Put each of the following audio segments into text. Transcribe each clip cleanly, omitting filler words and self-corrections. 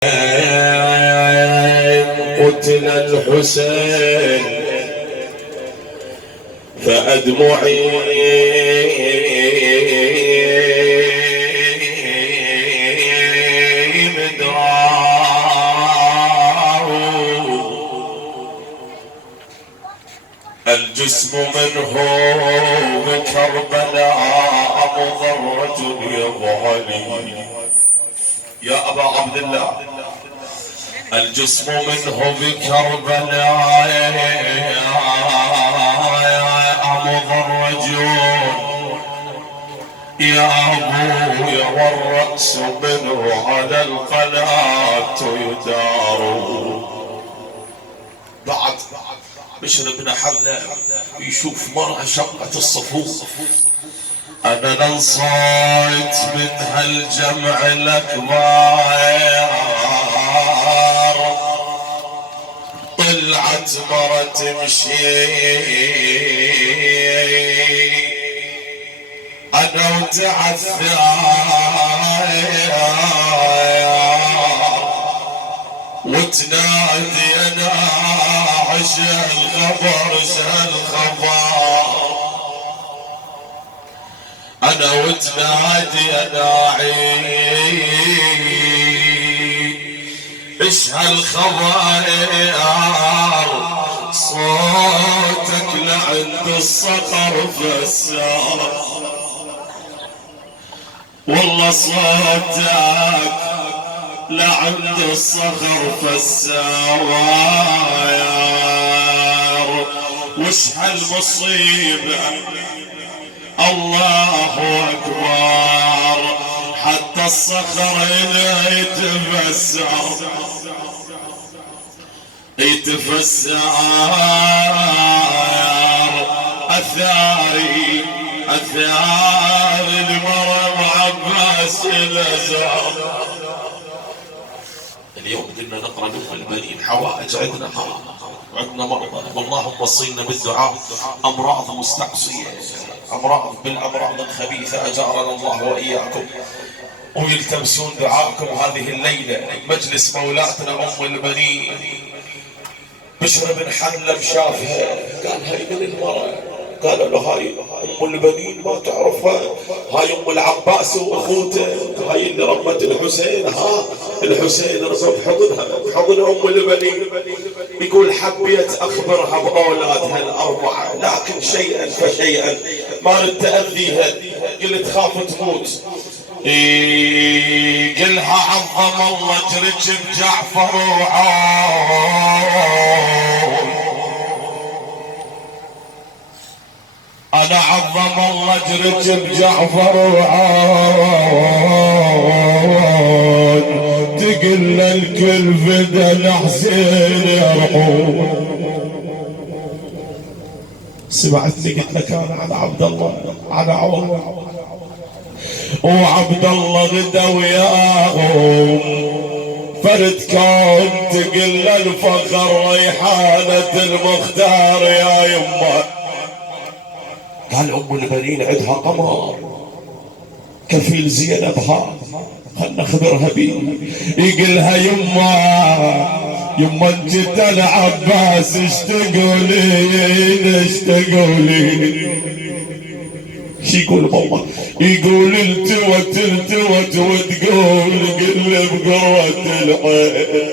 قتل الحسين فأدمعي مدرار الجسم منه بكربلاء مضرة يضعني يا أبا عبد الله. الجسم منه بكربلاء مضرج يا أبوي والرأس منه على القناة يدار. بعد بشر بن حلة يشوف مرأة شقة الصفوف. أنا لنصيت من هالجمع الأكبر طلعت مرة تمشي أنا وتعثر وتنادي أنا عشا الخبر الخبر أنا وتنادي أناعي إيش هالخبر صوتك لعند الصخر فسار والله صوتك لعند الصخر فسار وش هالمصيبة الله أكبر حتى الصخر يتفسر أثار المرأة عباس الأزهر. اليوم قلنا نقرأ لهم البنين حوائج عندنا مرضى والله وصينا بالدعاء أمراض مستعصية أمراض بالأمراض الخبيثة أجارنا الله وإياكم ويلتمسون دعاءكم هذه الليلة. مجلس مولاتنا أم البنين بشر بن حلب شافها قال هاي من المرأة قالوا له هاي أم البنين ما تعرفها هاي أم العباس وأخوته هاي اللي رمت الحسين الحسين رمت بحضن أم البنين. يقول حبيت أخبرها بأولادها الأربعة لكن شيئا فشيئا ما ردت أذيها قلت خاف تموت. قلها عظم الله جرج بجعفر وعون أنا عظم الله جرج بجعفر وعون تقل الكل فدا الحسين يرحون. سمعتني قلت لك أنا على عبد الله على عون وعبد الله غدا وياهم فرد كون تقل الفخر ريحانة المختار يا يمه. قال أم البنين عندها قمر كفيل زينب خلنا نخبرها بيه. يقلها يما انت العباس اشتقولين شي يقول ماما يقول التوت وتقول قل بقوة العين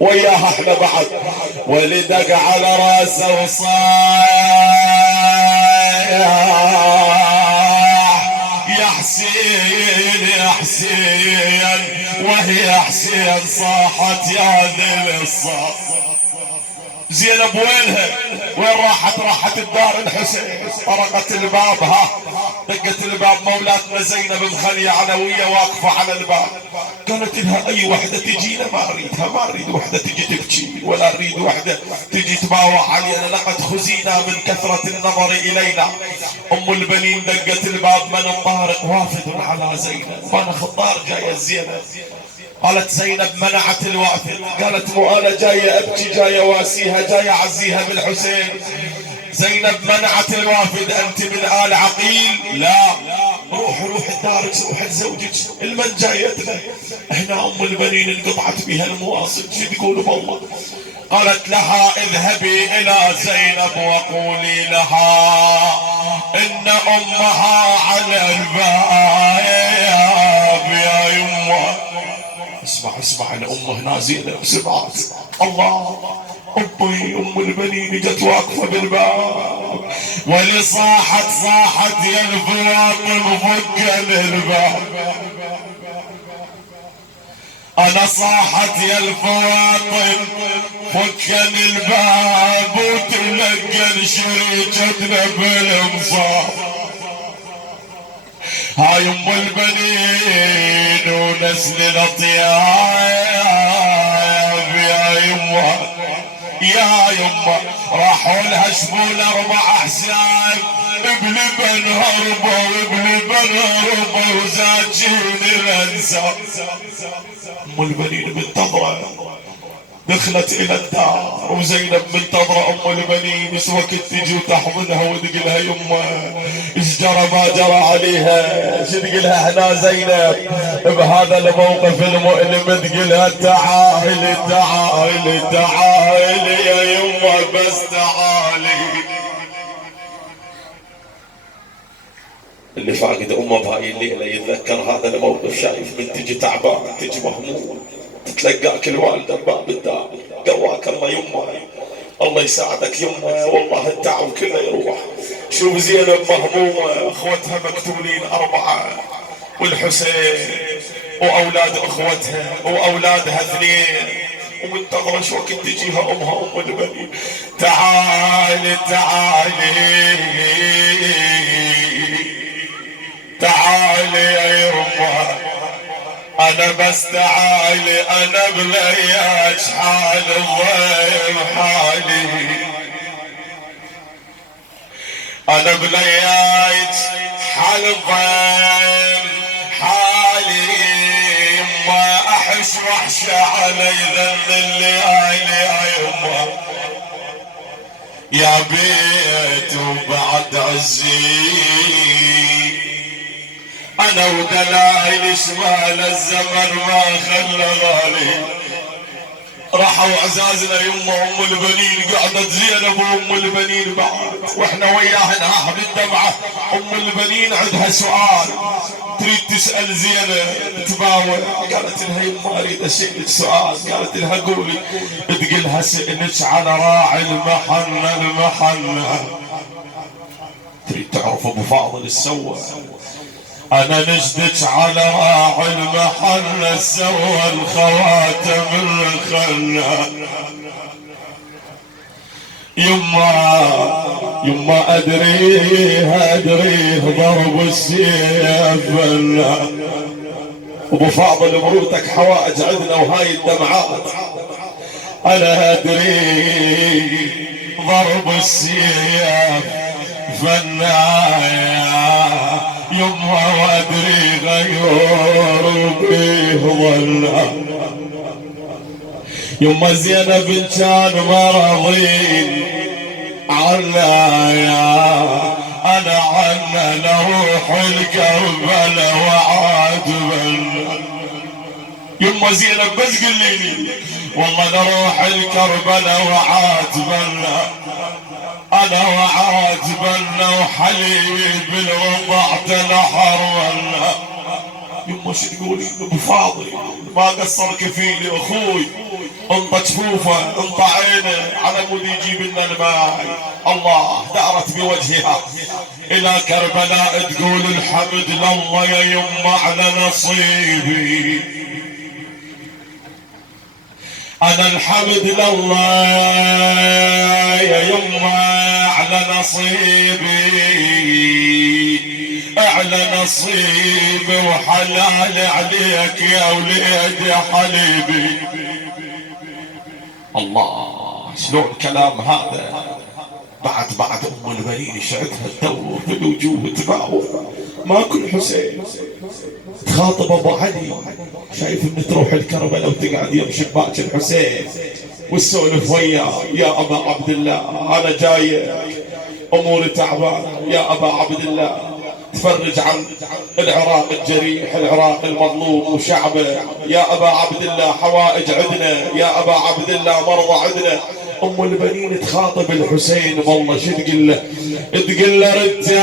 وياها احنا بعد ولدق على راسه وصايح يا حسين وهي حسين صاحت يا ذي الصاح. زينب وينها؟ وين راحت الدار الحسين. طرقت الباب دقت الباب مولاتنا زينب مخلية علوية واقفة على الباب. قالت لها اي وحدة تجينا ما اريدها ما اريد وحدة تجي تبكي ولا اريد وحدة تجي تباوع علينا لقد خزينا من كثرة النظر الينا. ام البنين دقت الباب من الطارق وافد على زينب وانا خطار جاية زينب. قالت زينب منعت الوافد قالت مو انا جاية ابكي جاية واسيها جاية اعزيها بالحسين. زينب منعت الوافد انت من آل عقيل لا روح الدارج، روح لزوجك، المن جايتنا هنا ام البنين انقطعت بها المواصل، شو تقول بالله؟ قالت لها اذهبي الى زينب وقولي لها ان امها على الباب يا يمه. اسمع الام هنا زينب سمعت الله، امي ام البنين جت واقفه بالباب ولي صاحت يا الفواطم فك الباب. انا صاحت يا الفواطم فكن الباب وتلقن شريكتنا بالمصاب. هاي ام البنين ونسل الاطياب يا يمه راحوا لها شمول 4 احزاب بلبن هربوا وزاجين الانساب. ام البنين منتظره دخلت الى الدار وزينب منتظره ام البنين ايش وقت تجي وتحضنها وتقلها يمه ايش جرى ما جرى عليها، ايش تقلها هنا زينب بهذا الموقف المؤلم، تقلها تعالي يا يمه بس تعالي. اللي فاقد امه بهاي الليله يتذكر هذا الموقف، شايف من تجي تعبان تجي مهموم تتلقاك الوالده بباب الدار، قواك الله يمه، الله يساعدك يمه، والله التعب كله يروح. شوف زينب مهمومه، اخوتها مقتولين 4 والحسين واولاد اخوتها واولادها 2 ومنتظره شو وقت تجيها امها ام البنين. تعالي يا يمه انا بس تعالي، انا بلياج حال الضيم حالي، انا بلياج حال الضيم حالي، ما احش وحشة علي ذن الليالي يا يمه يا بيت وبعد عزي انا ودلائل شمال الزمن ما خلى غالي. راحوا عزازنا يمه ام البنين قعدت زينب وام البنين بعد واحنا وياها نهاها بالدمعه. ام البنين عندها سؤال تريد تسال زينب تباوع، قالت لها يمه اريد اسالك سؤال، قالت لها قولي، تقلها سالك على راعي المحنه تريد تعرف ابو فاضل السوى، انا نجدك على راعي المحنة سوى الخواتم الخلة. يما ادريه ضرب السيف بلا. ابو فاضل مروتك حوائج عندنا وهاي الدمعات، انا ادري ضرب السيف فنايا يما وادري غيور بيه ظلا. يما زينب كان مرضين عنايا انا عنا نروح الكربلاء وعاتبنا. يما زينب بس قليلي والله نروح الكربلاء وعاتبنا، انا وعاتبنا وحليب الوضع تنحر ولا. يما شو تقولي ابو فاضل ما قصر كفيلي اخوي، انطى جفوفه انطى عينه على مود يجيب لنا الماء. الله دارت بوجهها الى كربلاء تقول الحمد لله يا يما على نصيبي، انا الحمد لله يا يما على نصيبي، على نصيبي وحلال عليك يا وليد يا حليبي. الله شلون كلام هذا بعد ام البنين شعتها تدور في الوجوه تباوع. ما كل حسين تخاطب ابو علي، شايف ان تروح الكربلاء وتقعد يم شباك الحسين والسولف وياه. يا ابا عبد الله انا جاي اموري تعبانه، يا ابا عبد الله تفرج عن العراق الجريح، العراق المظلوم وشعبه. يا أبا عبد الله حوائج عدنا، يا أبا عبد الله مرضى عدنا. أم البنين تخاطب الحسين، والله شو تقول له؟ تقول له ردك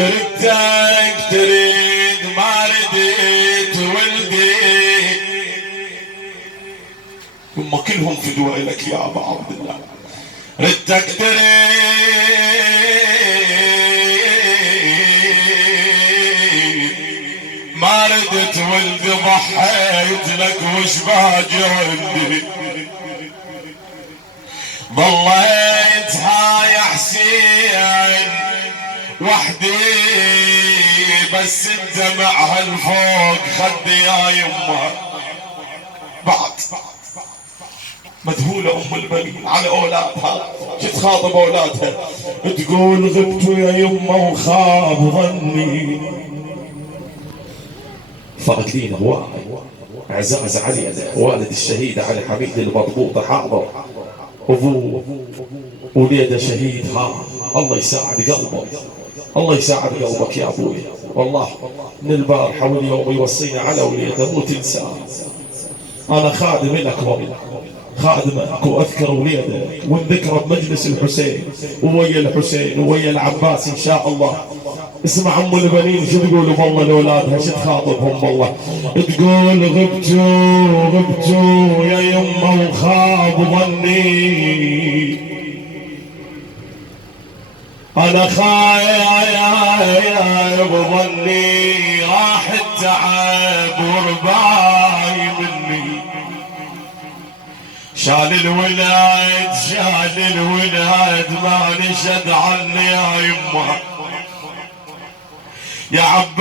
ردك تريد ما رديت ولدي. هم كلهم فدوى لك يا أبا عبد الله، ردك تريد ما ردت ولدي، ضحيت لك وش باجي عندي. ضليت هاي حسين وحدي بس الدمع هالفوق خدي يا يمه. بعد مذهولة أم البنين على أولادها، تخاطب أولادها تقول غبت يا يمه وخاب ظني. فقدين هو عزاز علي والد الشهيد علي حميد المضبوط حاضر، أبوه وليده شهيد. ها الله يساعد قلبه، الله يساعد قلبك يا أبوي. والله من البارحة واليوم يوصينا على وليده مو تنسى. أنا خادم لك والله، خادمك وأذكر وليده ونذكره بمجلس الحسين وويا الحسين وويا العباس إن شاء الله. اسمع أم البنين شو تقول والله لأولادها، شو تخاطبهم والله. تقول غبتوا غبتوا يا يمه وخاب ظني، أنا خايب ظني راح التعب ورباي مني. شال الولاد شال الولاد ما نشد عني يا يمه. يا عباس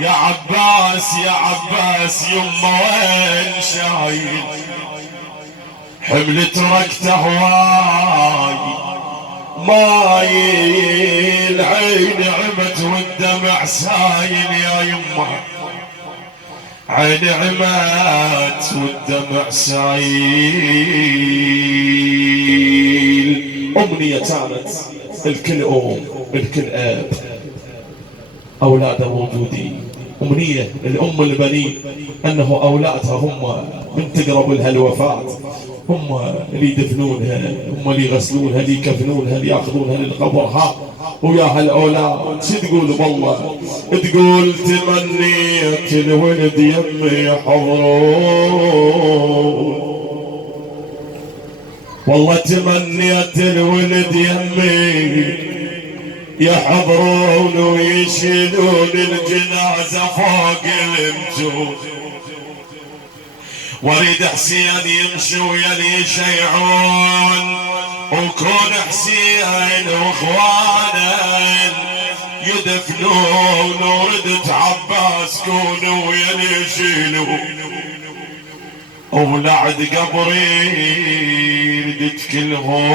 يا عباس يا عباس يمه وين شايل حمل تركته هواي ماي العين عمت والدمع سايل يا يمه. عين عمت والدمع سايل. أمنية كانت الكل أم الكل أب أولاده موجودين. أمنية الأم البنين أنه أولادها هم من تقرب لها الوفاة، هم اللي يدفنونها، هم اللي يغسلونها، اللي يكفنونها، اللي ياخذونها للقبر. ها وياها الأولاد شو تقول والله؟ تقول تمنيت الولد يمي يحضرون، والله تمنيت الولد يمي يحضرون ويشيلون الجنازة فوق المجود. وريد حسين يمشي ويلي يشيعون، وكون حسين واخوانه يدفنون، وردت عباس كون ويلي يشيلون. ولعد قبري ردت كلهم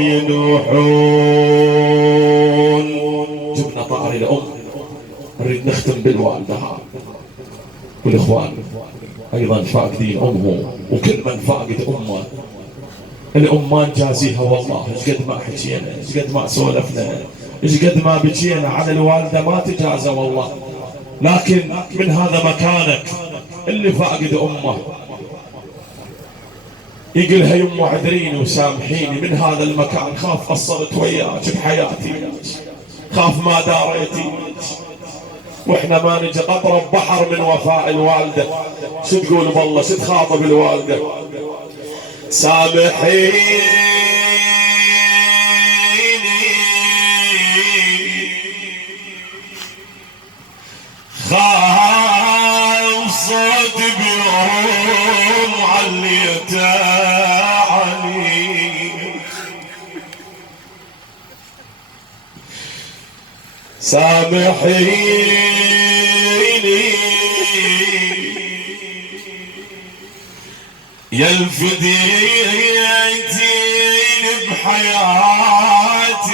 ينوحون. جبنا طاري الأم، نريد نختم بالوالدة والاخوان ايضا فاقدين امهم، وكل من فاقد امه الام ما نجازيها والله. ايش قد ما حكينا، ايش قد ما سولفنا، ايش قد ما بكينا على الوالده ما تجازى والله. لكن من هذا مكانك اللي فاقد امه يقولها يمه عذريني وسامحيني، من هذا المكان خاف قصرت وياك بحياتي، خاف ما داريتي، واحنا ما نجي قطره بحر من وفاء الوالده. شو تقول والله؟ شو تخاطب الوالده؟ سامحيني خاف صوت بيوم عليته علي، سامحيني يا الفديتين بحياتك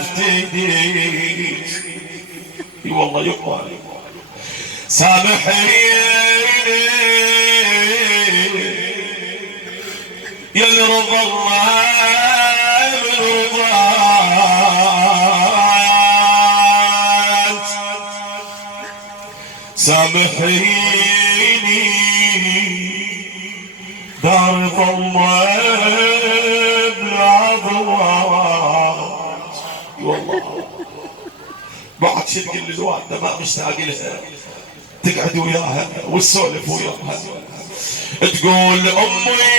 افتديك. اي والله يقوى. سامحيني يا رضا الله من رضاك، سامحيني دار الله بالعظمات. والله بعد شو تقول للوالده ما مشتاق لها، تقعد وياها وتسولف وياها، تقول امي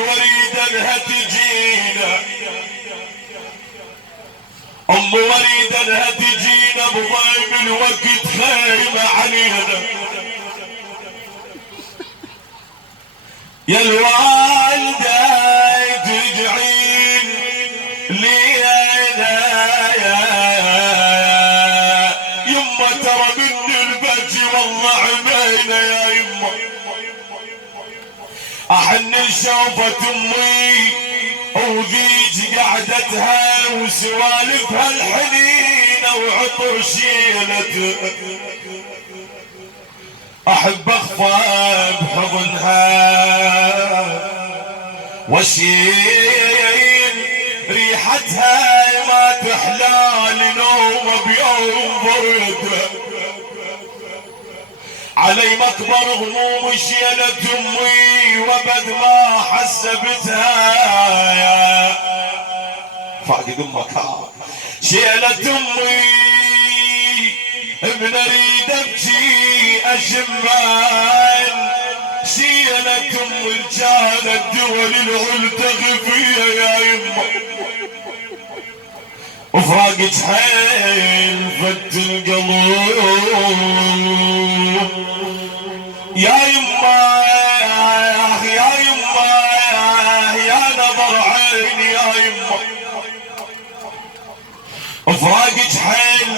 وريد انها تجينا، امي وريد انها تجينا بضيم الوقت خايمه علينا. يا الوالده ترجعين لي انا يما، ترى من البكي والله عمينا يا يما، احن شوفت امي وذيج قعدتها وسوالفها الحنينه وعطر شيلتها، احب اخفى بحضنها واشيل ريحتها ما تحلى نوم بيوم برده، علي مكبر هموم شيلت امي وبد ما حسبتها، فاقد امك شيلت امي من اريد ابكي اشمان، شيلت امي كانت دول العل تغفيها يا يمه، وفراقك حيل فت القلوب يا يما يا يما يا نظر عيني يا يما، فراقك حيل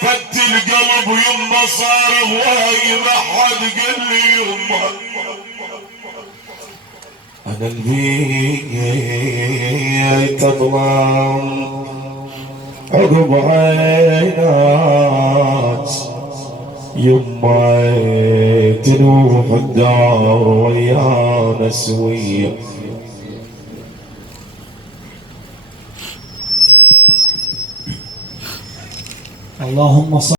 فت القلب ويما صار هواي ما حد قال لي يما، انا البيت اظلم عقب عينات يما، تنوح الدار ويانا سويه. اللهم صل